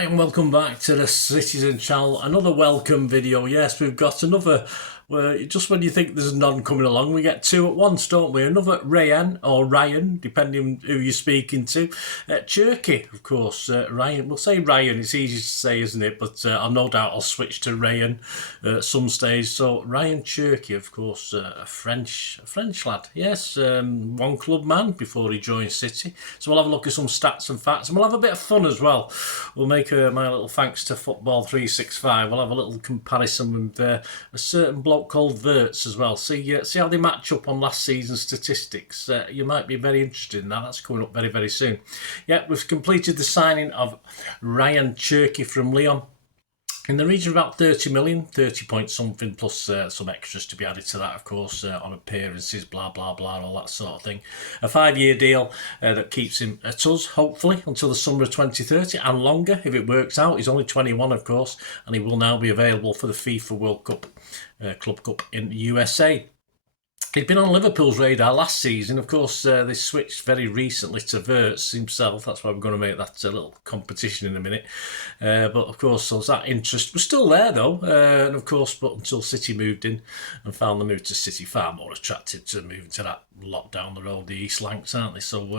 Hi and welcome back to the Citizen channel. Another welcome video. Yes, we've got another, just when you think there's none coming along, we get two at once, don't we? Another Rayan, or Ryan, depending on who you're speaking to. Cherki, of course. Ryan, we'll say Ryan, it's easy to say, isn't it? But I'll no doubt I'll switch to Rayan at some stage. So Rayan Cherki, of course, a French lad. Yes, one club man before he joined City. So we'll have a look at some stats and facts, and we'll have a bit of fun as well. We'll make my little thanks to Football 365. We'll have a little comparison with a certain bloke called Wirtz as well. See how they match up on last season's statistics. You might be very interested in that. That's coming up very, very soon. Yeah, we've completed the signing of Rayan Cherki from Lyon. In the region of about 30 million, 30 point something, plus some extras to be added to that, of course, on appearances, blah, blah, blah, all that sort of thing. A 5-year deal that keeps him at us, hopefully, until the summer of 2030 and longer if it works out. He's only 21, of course, and he will now be available for the FIFA World Cup, Club Cup in the USA. He'd been on Liverpool's radar last season. Of course, they switched very recently to Wirtz himself. That's why we're going to make that little competition in a minute. But of course, so that interest was still there, though. And of course, but until City moved in and found the move to City far more attractive to moving to that lot down the road, the East Lancs, aren't they? So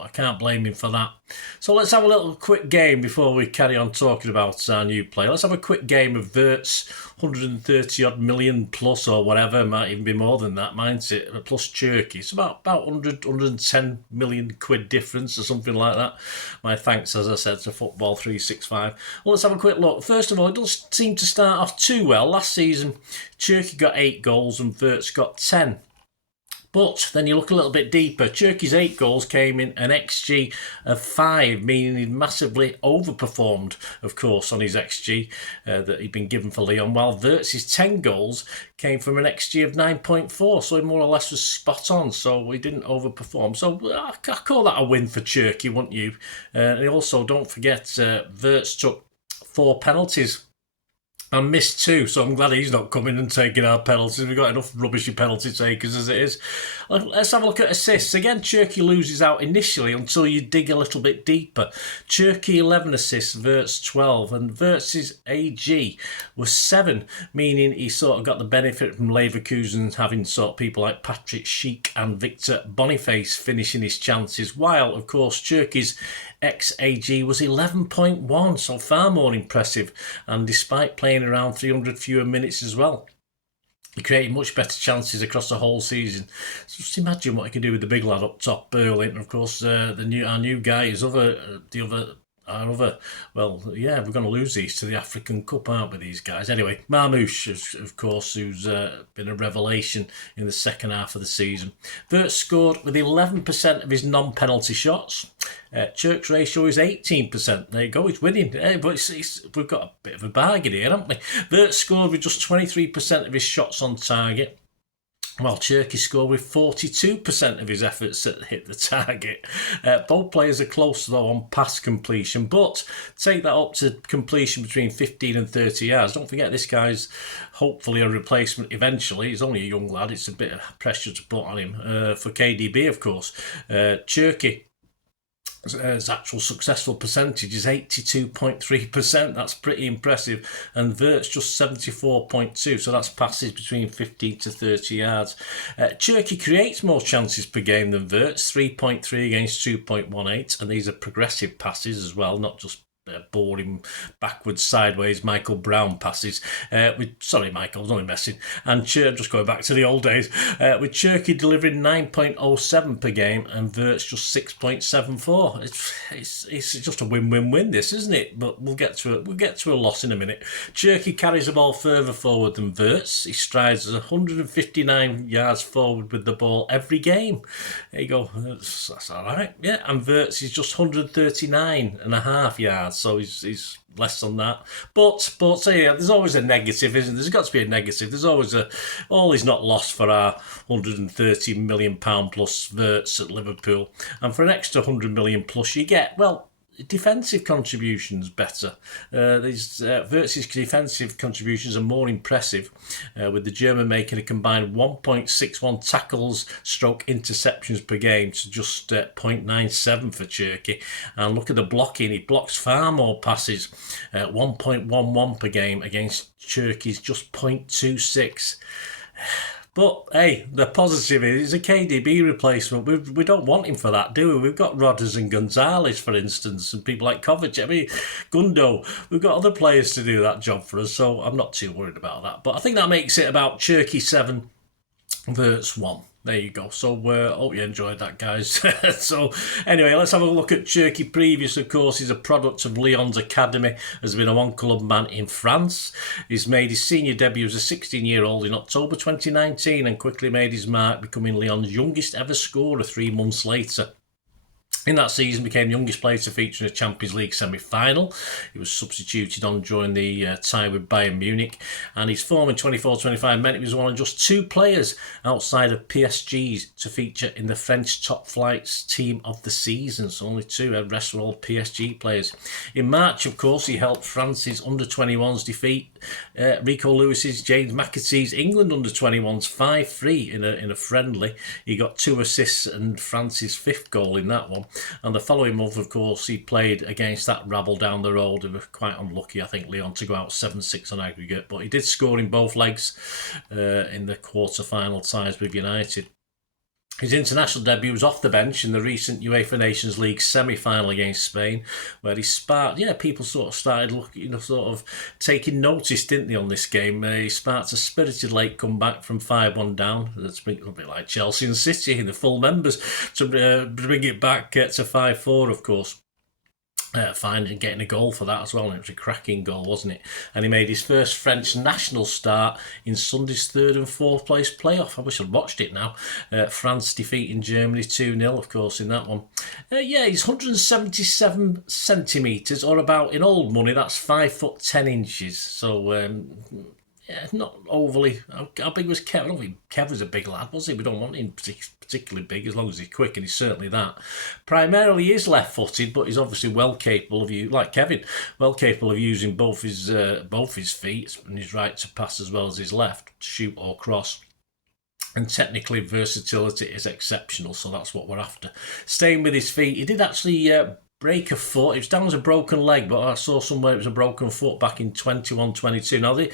I can't blame him for that. So let's have a little quick game before we carry on talking about our new player. Let's have a quick game of Wirtz, 130 odd million plus or whatever, might even be more than that, mightn't it? Plus Cherki, it's about 110 million quid difference or something like that. My thanks, as I said, to Football 365. Well, let's have a quick look. First of all, it doesn't seem to start off too well. Last season, Cherki got 8 goals and Wirtz got 10. But then you look a little bit deeper. Cherki's 8 goals came in an XG of 5, meaning he massively overperformed, of course, on his XG that he'd been given for Lyon, while Wirtz's 10 goals came from an XG of 9.4, so he more or less was spot on, so he didn't overperform. So I call that a win for Cherki, wouldn't you? And also, don't forget, Wirtz took 4 penalties. I missed 2, so I'm glad he's not coming and taking our penalties. We've got enough rubbishy penalty takers as it is. Let's have a look at assists. Again, Cherki loses out initially until you dig a little bit deeper. Cherki 11 assists, Wirtz 12, and Wirtz's AG was 7, meaning he sort of got the benefit from Leverkusen having sort of people like Patrick Schick and Victor Boniface finishing his chances, while, of course, Cherki's XAG was 11.1, so far more impressive, and despite playing around 300 fewer minutes as well, he created much better chances across the whole season. So just imagine what he can do with the big lad up top, Berlin, and of course our new guy is well, yeah, we're going to lose these to the African Cup, aren't we, these guys? Anyway, Marmouche, of course, who's been a revelation in the second half of the season. Wirtz scored with 11% of his non-penalty shots. Cherki's ratio is 18%. There you go, he's winning. But we've got a bit of a bargain here, haven't we? Wirtz scored with just 23% of his shots on target, while Cherki scored with 42% of his efforts that hit the target. Both players are close, though, on pass completion, but take that up to completion between 15 and 30 yards. Don't forget, this guy's hopefully a replacement eventually. He's only a young lad. It's a bit of pressure to put on him for KDB, of course. Cherki, his actual successful percentage is 82.3%. That's pretty impressive. And Wirtz just 74.2%. So that's passes between 15 to 30 yards. Cherki creates more chances per game than Wirtz, 3.3 against 2.18. And these are progressive passes as well, not just boring backwards, sideways Michael Brown passes. Sorry, Michael, I was only messing. And just going back to the old days, with Cherki delivering 9.07 per game and Wirtz just 6.74. It's just a win-win-win, this, isn't it? But we'll get to it. We'll get to a loss in a minute. Cherki carries the ball further forward than Wirtz. He strides 159 yards forward with the ball every game. There you go. That's all right. Yeah, and Wirtz is just 139.5 yards. So he's less than that. But so yeah, there's always a negative, isn't there? There's got to be a negative. There's always all is not lost for our £130 million plus Wirtz at Liverpool. And for an extra 100 million plus, you get, well, defensive contributions better. Wirtz's defensive contributions are more impressive, with the German making a combined 1.61 tackles stroke interceptions per game to just 0.97 for Cherki. And look at the blocking, he blocks far more passes, 1.11 per game against Cherki's just 0.26. But, hey, the positive is he's a KDB replacement. We don't want him for that, do we? We've got Rodgers and Gonzalez, for instance, and people like Kovacic. I mean, Gundo. We've got other players to do that job for us, so I'm not too worried about that. But I think that makes it about Cherki 7, Wirtz 1. There you go. So, hope you enjoyed that, guys. So, anyway, let's have a look at Cherki. Previous, of course, he's a product of Lyon's academy, has been a one-club man in France. He's made his senior debut as a 16-year-old in October 2019 and quickly made his mark, becoming Lyon's youngest ever scorer 3 months later. In that season, became the youngest player to feature in a Champions League semi-final. He was substituted on during the tie with Bayern Munich. And his form in 24-25 meant he was one of just 2 players outside of PSG to feature in the French top flight's team of the season. So only 2, the rest were all PSG players. In March, of course, he helped France's under-21s defeat Rico Lewis's James McAtee's England under-21s 5-3 in a friendly. He got 2 assists and France's 5th goal in that one. And the following month, of course, he played against that rabble down the road. They were quite unlucky, I think, Lyon, to go out 7-6 on aggregate. But he did score in both legs in the quarter-final ties with United. His international debut was off the bench in the recent UEFA Nations League semi-final against Spain, where he sparked, people sort of started looking, sort of taking notice, didn't they, on this game? He sparked a spirited late comeback from 5-1 down. That's a bit like Chelsea and City, the full members, to bring it back to 5-4, of course. Finding getting a goal for that as well, and it was a cracking goal, wasn't it? And he made his first French national start in Sunday's 3rd and 4th place playoff. I wish I'd watched it now. France defeating Germany 2-0, of course, in that one. He's 177 centimetres, or about, in old money, that's 5'10". So, not overly. How big was Kev? I don't think Kev was a big lad, was he? We don't want him particularly big, as long as he's quick, and he's certainly that. Primarily, he is left-footed, but he's obviously well capable of like Kevin, well capable of using both his feet and his right to pass as well as his left to shoot or cross. And technically, versatility is exceptional, so that's what we're after. Staying with his feet, he did actually break a foot. It was down as a broken leg, but I saw somewhere it was a broken foot back in 21-22. Now, don't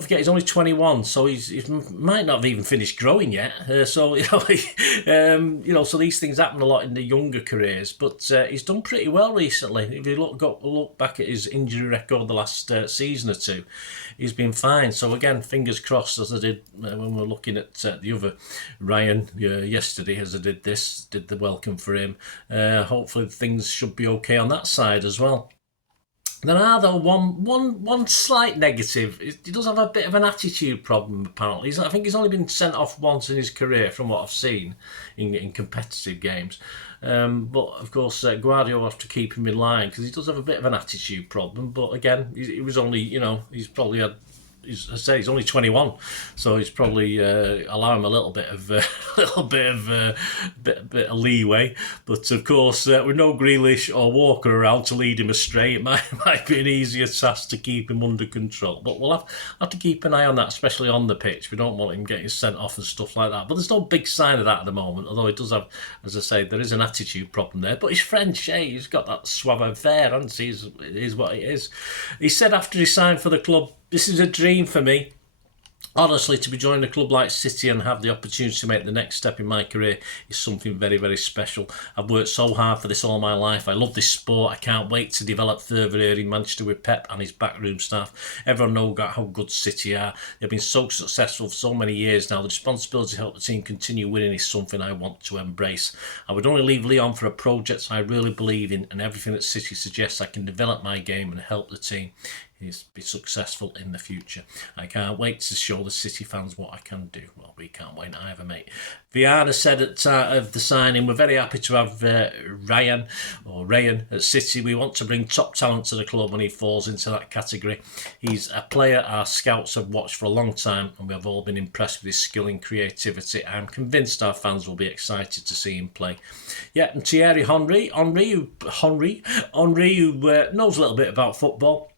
forget, he's only 21, so he might not have even finished growing yet. So so these things happen a lot in the younger careers. But he's done pretty well recently. If you look back at his injury record the last season or 2, he's been fine. So again, fingers crossed, as I did when we were looking at the other Ryan yesterday, as I did the welcome for him. Hopefully things should be okay on that side as well. There are, though, one slight negative. He does have a bit of an attitude problem, apparently. I think he's only been sent off once in his career, from what I've seen in competitive games. But, of course, Guardiola will have to keep him in line, because he does have a bit of an attitude problem. But, again, he was only, he's probably had... I say he's only 21, so he's probably allow him a little bit of leeway. But of course, with no Grealish or Walker around to lead him astray, it might be an easier task to keep him under control. But we'll have to keep an eye on that, especially on the pitch. We don't want him getting sent off and stuff like that. But there's no big sign of that at the moment. Although he does have, as I say, there is an attitude problem there. But he's French, he's got that savoir-faire, hasn't he? It is what it is. He said after he signed for the club, "This is a dream for me. Honestly, to be joining a club like City and have the opportunity to make the next step in my career is something very, very special. I've worked so hard for this all my life. I love this sport. I can't wait to develop further here in Manchester with Pep and his backroom staff. Everyone knows how good City are. They've been so successful for so many years now. The responsibility to help the team continue winning is something I want to embrace. I would only leave Lyon for a project I really believe in, and everything that City suggests I can develop my game and help the team. be successful in the future. I can't wait to show the City fans what I can do. Well, we can't wait either, mate. Viana said at of the signing, we're very happy to have Rayan at City. We want to bring top talent to the club and he falls into that category. He's a player our scouts have watched for a long time and we have all been impressed with his skill and creativity. I'm convinced our fans will be excited to see him play. Yeah, and Thierry Henry, who knows a little bit about football,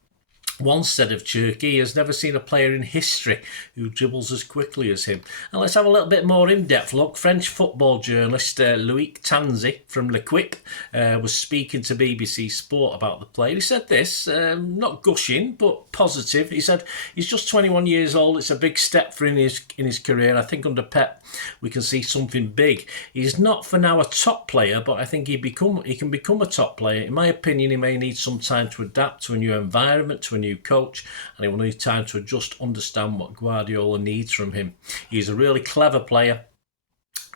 once said of Cherki, he has never seen a player in history who dribbles as quickly as him. And let's have a little bit more in-depth look. French football journalist Loïc Tanzi from L'Equipe was speaking to BBC Sport about the player. He said this, not gushing, but positive. He said, he's just 21 years old. It's a big step for in his career. I think under Pep, we can see something big. He's not for now a top player, but I think he can become a top player. In my opinion, he may need some time to adapt to a new environment, to a new coach, and he will need time to adjust, understand what Guardiola needs from him. He's a really clever player,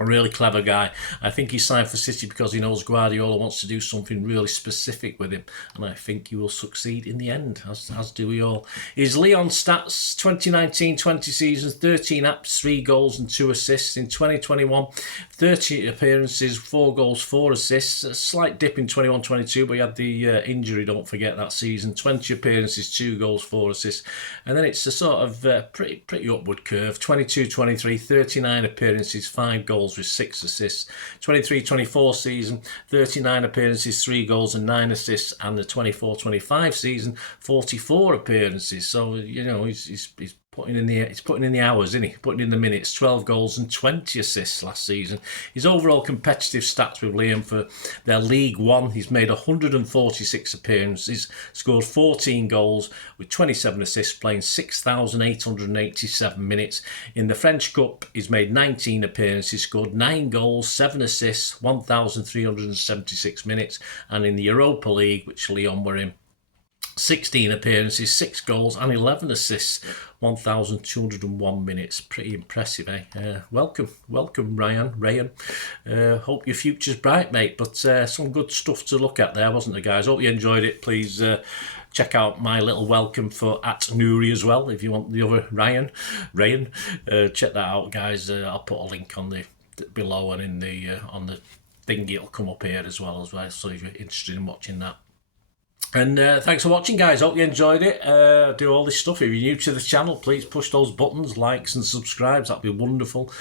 a really clever guy. I think he signed for City because he knows Guardiola wants to do something really specific with him, and I think he will succeed in the end, as do we all. His Lyon stats, 2019-20 season, 13 apps, 3 goals and 2 assists. In 2021, 30 appearances, 4 goals, 4 assists. A slight dip in 21-22, but he had the injury, don't forget, that season. 20 appearances, 2 goals, 4 assists. And then it's a sort of pretty upward curve. 22-23, 39 appearances, 5 goals with 6 assists. 23-24 season, 39 appearances, 3 goals and 9 assists. And the 24-25 season, 44 appearances. So, you know, he's putting in the hours, isn't he? Putting in the minutes. 12 goals and 20 assists last season. His overall competitive stats with Liam for their League One, he's made 146 appearances, scored 14 goals with 27 assists, playing 6,887 minutes. In the French Cup, he's made 19 appearances, scored 9 goals, 7 assists, 1,376 minutes. And in the Europa League, which Lyon were in, 16 appearances, 6 goals and 11 assists, 1,201 minutes. Pretty impressive, eh? Welcome, Rayan. Hope your future's bright, mate. But some good stuff to look at there, wasn't there, guys? Hope you enjoyed it. Please check out my little welcome for @Nuri as well, if you want the other Rayan. Check that out, guys. I'll put a link on the below and in the on the thing. It'll come up here as well. So if you're interested in watching that. And thanks for watching, guys. Hope you enjoyed it. Do all this stuff. If you're new to the channel, please push those buttons, likes and subscribes. That'd be wonderful.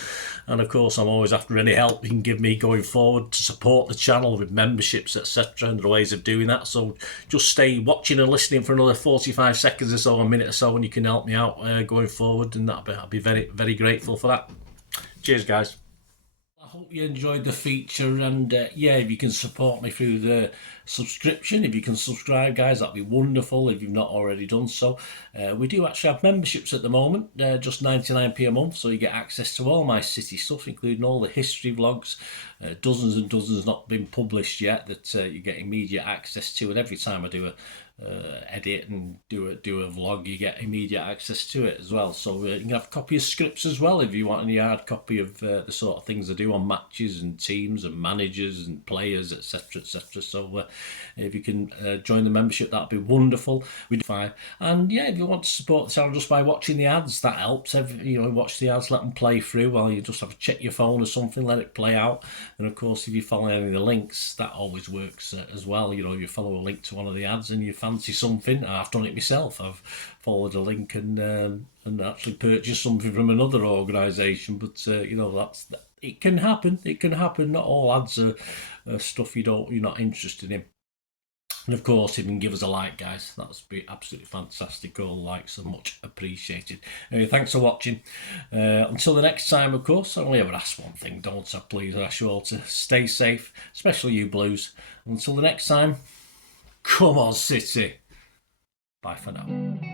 And of course, I'm always after any help you can give me going forward to support the channel with memberships, etc. and the ways of doing that. So just stay watching and listening for another 45 seconds or so, a minute or so, and you can help me out going forward. And I'll be very, very grateful for that. Cheers, guys. I hope you enjoyed the feature, and yeah, if you can support me through the subscription, if you can subscribe, guys, that'd be wonderful if you've not already done so. We do actually have memberships at the moment, just 99p a month, so you get access to all my City stuff, including all the history vlogs, dozens and dozens not been published yet that you get immediate access to, and every time I do a edit and do a vlog, you get immediate access to it as well. So you can have a copy of scripts as well if you want any hard copy of the sort of things I do on matches and teams and managers and players, etc. So if you can join the membership, that'd be wonderful. We do fine. And yeah, if you want to support the channel just by watching the ads, that helps. Watch the ads, let them play through while you just have to check your phone or something, let it play out. And of course, if you follow any of the links, that always works as well. If you follow a link to one of the ads and you fancy something, I've done it myself. I've followed a link and actually purchased something from another organisation. But it can happen. It can happen. Not all ads are stuff you're not interested in. And of course, if you can give us a like, guys, that would be absolutely fantastic. All likes are much appreciated. Anyway, thanks for watching. Until the next time, of course, I only ever ask one thing, don't I? Please, I ask you all to stay safe, especially you Blues. Until the next time, come on, City. Bye for now.